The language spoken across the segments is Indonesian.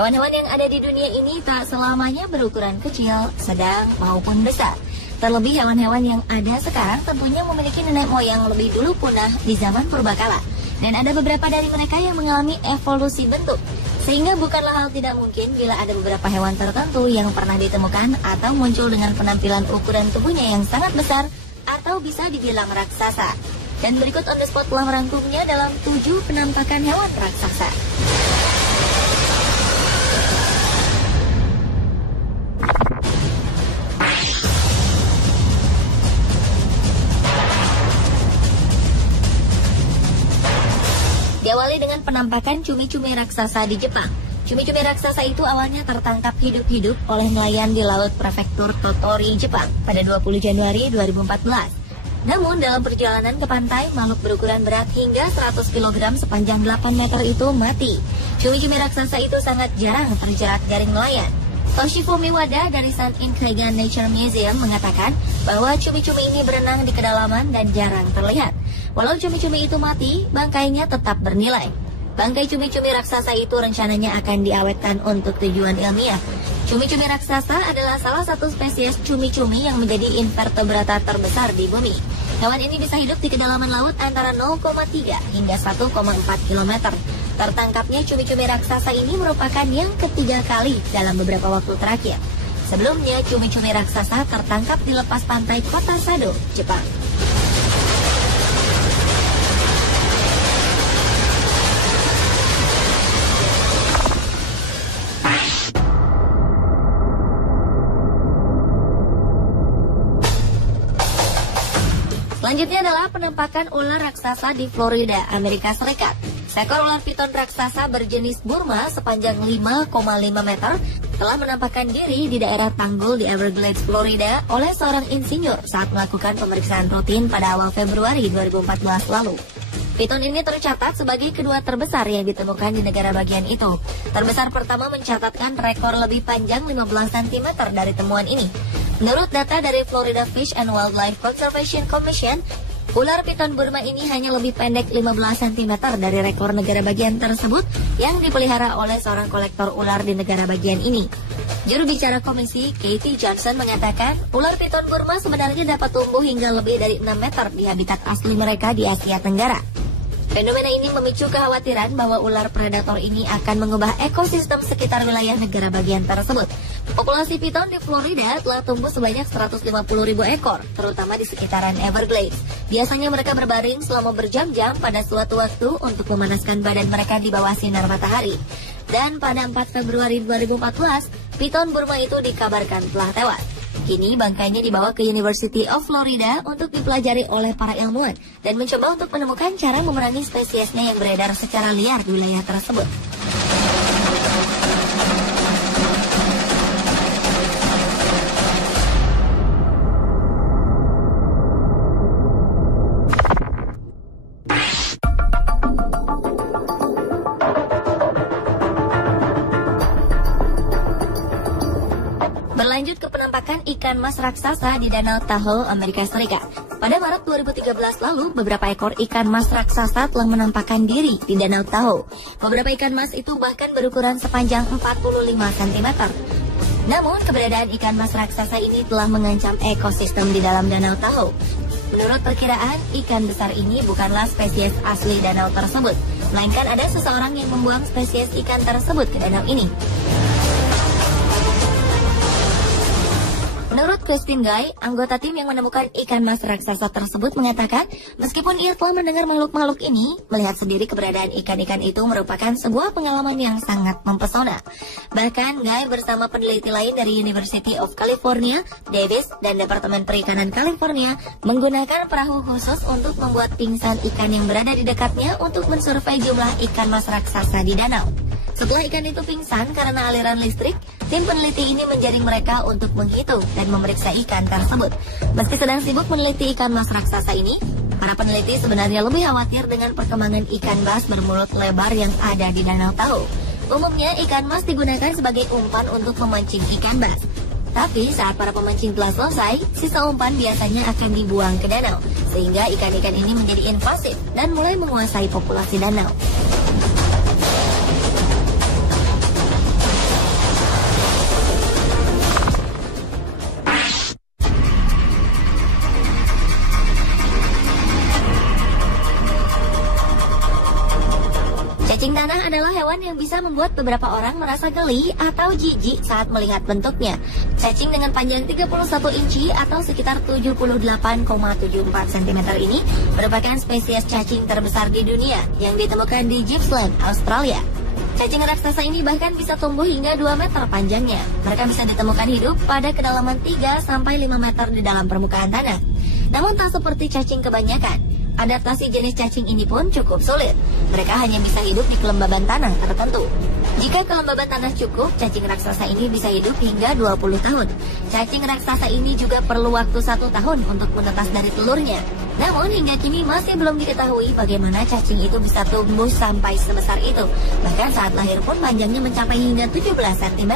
Hewan-hewan yang ada di dunia ini tak selamanya berukuran kecil, sedang, maupun besar. Terlebih hewan-hewan yang ada sekarang tentunya memiliki nenek moyang lebih dulu punah di zaman purbakala. Dan ada beberapa dari mereka yang mengalami evolusi bentuk. Sehingga bukanlah hal tidak mungkin bila ada beberapa hewan tertentu yang pernah ditemukan atau muncul dengan penampilan ukuran tubuhnya yang sangat besar atau bisa dibilang raksasa. Dan berikut on the spot telah merangkumnya dalam 7 penampakan hewan raksasa. Diawali dengan penampakan cumi-cumi raksasa di Jepang. Cumi-cumi raksasa itu awalnya tertangkap hidup-hidup oleh nelayan di laut prefektur Tottori, Jepang pada 20 Januari 2014. Namun dalam perjalanan ke pantai, makhluk berukuran berat hingga 100 kg sepanjang 8 meter itu mati. Cumi-cumi raksasa itu sangat jarang terjerat jaring nelayan. Toshifumi Wada dari Sun in Kaigan Nature Museum mengatakan bahwa cumi-cumi ini berenang di kedalaman dan jarang terlihat. Walau cumi-cumi itu mati, bangkainya tetap bernilai. Bangkai cumi-cumi raksasa itu rencananya akan diawetkan untuk tujuan ilmiah. Cumi-cumi raksasa adalah salah satu spesies cumi-cumi yang menjadi invertebrata terbesar di bumi. Hewan ini bisa hidup di kedalaman laut antara 0,3 hingga 1,4 km. Tertangkapnya cumi-cumi raksasa ini merupakan yang ketiga kali dalam beberapa waktu terakhir. Sebelumnya, cumi-cumi raksasa tertangkap di lepas pantai kota Sado, Jepang. Selanjutnya adalah penampakan ular raksasa di Florida, Amerika Serikat. Seekor ular piton raksasa berjenis Burma sepanjang 5,5 meter telah menampakkan diri di daerah Tanggul di Everglades, Florida oleh seorang insinyur saat melakukan pemeriksaan rutin pada awal Februari 2014 lalu. Piton ini tercatat sebagai kedua terbesar yang ditemukan di negara bagian itu. Terbesar pertama mencatatkan rekor lebih panjang 15 cm dari temuan ini. Menurut data dari Florida Fish and Wildlife Conservation Commission, ular piton Burma ini hanya lebih pendek 15 cm dari rekor negara bagian tersebut yang dipelihara oleh seorang kolektor ular di negara bagian ini. Juru bicara komisi, Katie Johnson, mengatakan ular piton Burma sebenarnya dapat tumbuh hingga lebih dari 6 meter di habitat asli mereka di Asia Tenggara. Fenomena ini memicu kekhawatiran bahwa ular predator ini akan mengubah ekosistem sekitar wilayah negara bagian tersebut. Populasi piton di Florida telah tumbuh sebanyak 150.000 ekor, terutama di sekitaran Everglades. Biasanya mereka berbaring selama berjam-jam pada suatu waktu untuk memanaskan badan mereka di bawah sinar matahari. Dan pada 4 Februari 2014, piton Burma itu dikabarkan telah tewas. Kini bangkainya dibawa ke University of Florida untuk dipelajari oleh para ilmuwan dan mencoba untuk menemukan cara memerangi spesiesnya yang beredar secara liar di wilayah tersebut. Berlanjut ke penampakan ikan mas raksasa di Danau Tahoe, Amerika Serikat. Pada Maret 2013 lalu, beberapa ekor ikan mas raksasa telah menampakkan diri di Danau Tahoe. Beberapa ikan mas itu bahkan berukuran sepanjang 45 cm. Namun, keberadaan ikan mas raksasa ini telah mengancam ekosistem di dalam Danau Tahoe. Menurut perkiraan, ikan besar ini bukanlah spesies asli danau tersebut, melainkan ada seseorang yang membuang spesies ikan tersebut ke danau ini. Menurut Christine Guy, anggota tim yang menemukan ikan mas raksasa tersebut mengatakan, meskipun ia telah mendengar makhluk-makhluk ini, melihat sendiri keberadaan ikan-ikan itu merupakan sebuah pengalaman yang sangat mempesona. Bahkan Guy bersama peneliti lain dari University of California, Davis, dan Departemen Perikanan California menggunakan perahu khusus untuk membuat pingsan ikan yang berada di dekatnya untuk mensurvei jumlah ikan mas raksasa di danau. Setelah ikan itu pingsan karena aliran listrik, tim peneliti ini menjaring mereka untuk menghitung dan memeriksa ikan tersebut. Meski sedang sibuk meneliti ikan mas raksasa ini, para peneliti sebenarnya lebih khawatir dengan perkembangan ikan mas bermulut lebar yang ada di Danau Tahoe. Umumnya ikan mas digunakan sebagai umpan untuk memancing ikan mas. Tapi saat para pemancing telah selesai, sisa umpan biasanya akan dibuang ke danau, sehingga ikan-ikan ini menjadi invasif dan mulai menguasai populasi danau. Cacing tanah adalah hewan yang bisa membuat beberapa orang merasa geli atau jijik saat melihat bentuknya. Cacing dengan panjang 31 inci atau sekitar 78,74 cm ini merupakan spesies cacing terbesar di dunia yang ditemukan di Gippsland, Australia. Cacing raksasa ini bahkan bisa tumbuh hingga 2 meter panjangnya. Mereka bisa ditemukan hidup pada kedalaman 3-5 meter di dalam permukaan tanah. Namun tak seperti cacing kebanyakan, adaptasi jenis cacing ini pun cukup sulit. Mereka hanya bisa hidup di kelembaban tanah tertentu. Jika kelembaban tanah cukup, cacing raksasa ini bisa hidup hingga 20 tahun. Cacing raksasa ini juga perlu waktu 1 tahun untuk menetas dari telurnya. Namun hingga kini masih belum diketahui bagaimana cacing itu bisa tumbuh sampai sebesar itu. Bahkan saat lahir pun panjangnya mencapai hingga 17 cm.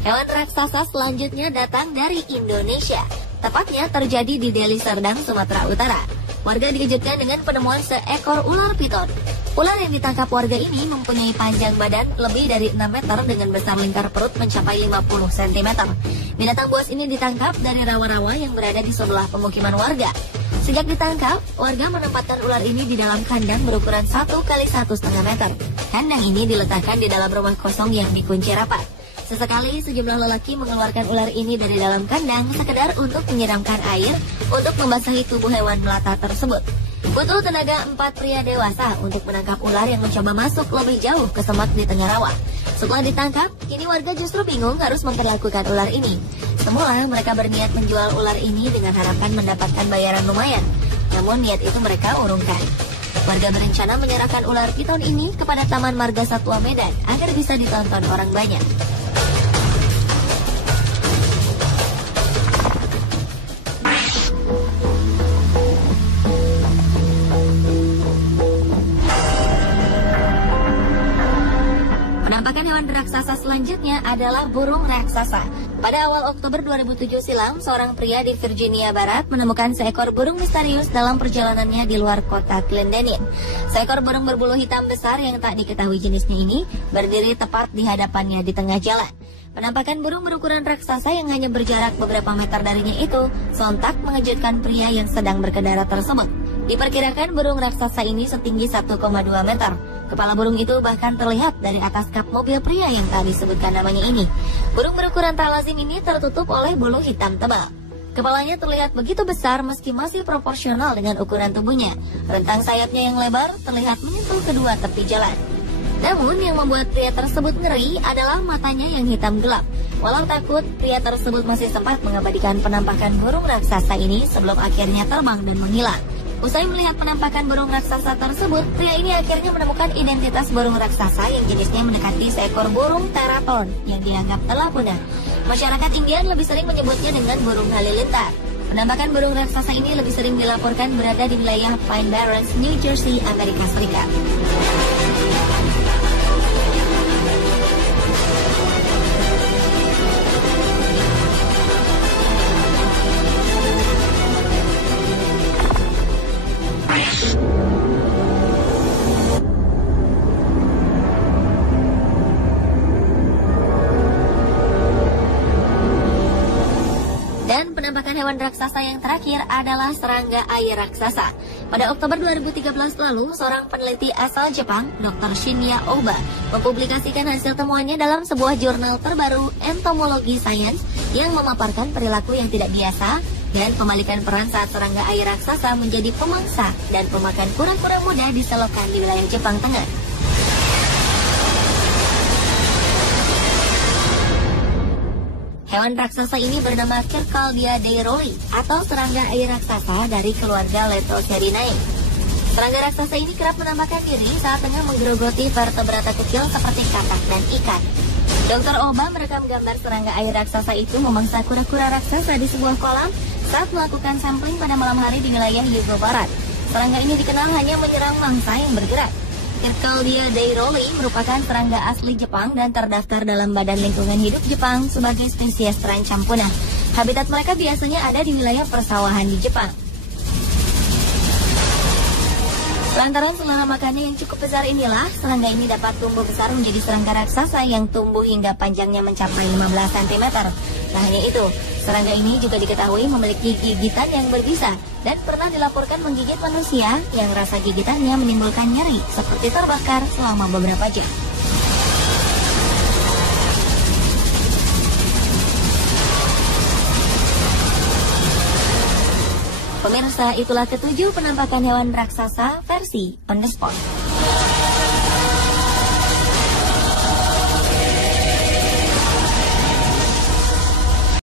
Hewan raksasa selanjutnya datang dari Indonesia. Tepatnya terjadi di Deli Serdang, Sumatera Utara. Warga dikejutkan dengan penemuan seekor ular piton. Ular yang ditangkap warga ini mempunyai panjang badan lebih dari 6 meter dengan besar lingkar perut mencapai 50 cm. Binatang buas ini ditangkap dari rawa-rawa yang berada di sebelah pemukiman warga. Sejak ditangkap, warga menempatkan ular ini di dalam kandang berukuran 1 kali 1,5 meter. Kandang ini diletakkan di dalam rumah kosong yang dikunci rapat. Sesekali sejumlah lelaki mengeluarkan ular ini dari dalam kandang sekedar untuk menyiramkan air untuk membasahi tubuh hewan melata tersebut. Butuh tenaga 4 pria dewasa untuk menangkap ular yang mencoba masuk lebih jauh ke semak di tengah rawa. Setelah ditangkap, kini warga justru bingung harus memperlakukan ular ini. Semula mereka berniat menjual ular ini dengan harapan mendapatkan bayaran lumayan. Namun niat itu mereka urungkan. Warga berencana menyerahkan ular piton ini kepada Taman Marga Satwa Medan agar bisa ditonton orang banyak. Penampakan hewan raksasa selanjutnya adalah burung raksasa. Pada awal Oktober 2007 silam, seorang pria di Virginia Barat menemukan seekor burung misterius dalam perjalanannya di luar kota Clendenin. Seekor burung berbulu hitam besar yang tak diketahui jenisnya ini berdiri tepat di hadapannya di tengah jalan. Penampakan burung berukuran raksasa yang hanya berjarak beberapa meter darinya itu sontak mengejutkan pria yang sedang berkendara tersebut. Diperkirakan burung raksasa ini setinggi 1,2 meter. Kepala burung itu bahkan terlihat dari atas kap mobil pria yang tak disebutkan namanya ini. Burung berukuran tak lazim ini tertutup oleh bulu hitam tebal. Kepalanya terlihat begitu besar meski masih proporsional dengan ukuran tubuhnya. Rentang sayapnya yang lebar terlihat menyentuh kedua tepi jalan. Namun yang membuat pria tersebut ngeri adalah matanya yang hitam gelap. Walau takut, pria tersebut masih sempat mengabadikan penampakan burung raksasa ini sebelum akhirnya terbang dan menghilang. Usai melihat penampakan burung raksasa tersebut, pria ini akhirnya menemukan identitas burung raksasa yang jenisnya mendekati seekor burung teratorn yang dianggap telah punah. Masyarakat Indian lebih sering menyebutnya dengan burung halilintar. Penampakan burung raksasa ini lebih sering dilaporkan berada di wilayah Pine Barrens, New Jersey, Amerika Serikat. Dan penampakan hewan raksasa yang terakhir adalah serangga air raksasa. Pada Oktober 2013 lalu, seorang peneliti asal Jepang, Dr. Shinya Oba, mempublikasikan hasil temuannya dalam sebuah jurnal terbaru Entomology Science yang memaparkan perilaku yang tidak biasa dan pembalikan peran saat serangga air raksasa menjadi pemangsa dan pemakan kura-kura muda di selokan di wilayah Jepang Tengah. Hewan raksasa ini bernama Circaldia dairoli atau serangga air raksasa dari keluarga Leptocerinae. Serangga raksasa ini kerap menampakkan diri saat tengah menggerogoti vertebrata kecil seperti katak dan ikan. Dr. Oba merekam gambar serangga air raksasa itu memangsa kura-kura raksasa di sebuah kolam saat melakukan sampling pada malam hari di wilayah Hyōgo Barat. Serangga ini dikenal hanya menyerang mangsa yang bergerak. Circaldia dairoli merupakan serangga asli Jepang dan terdaftar dalam Badan Lingkungan Hidup Jepang sebagai spesies terancam punah. Habitat mereka biasanya ada di wilayah persawahan di Jepang. Lantaran selera makannya yang cukup besar inilah, serangga ini dapat tumbuh besar menjadi serangga raksasa yang tumbuh hingga panjangnya mencapai 15 cm. Tak hanya itu, serangga ini juga diketahui memiliki gigitan yang berbisa dan pernah dilaporkan menggigit manusia yang rasa gigitannya menimbulkan nyeri seperti terbakar selama beberapa jam. Pemirsa, itulah ketujuh penampakan hewan raksasa versi On The Spot.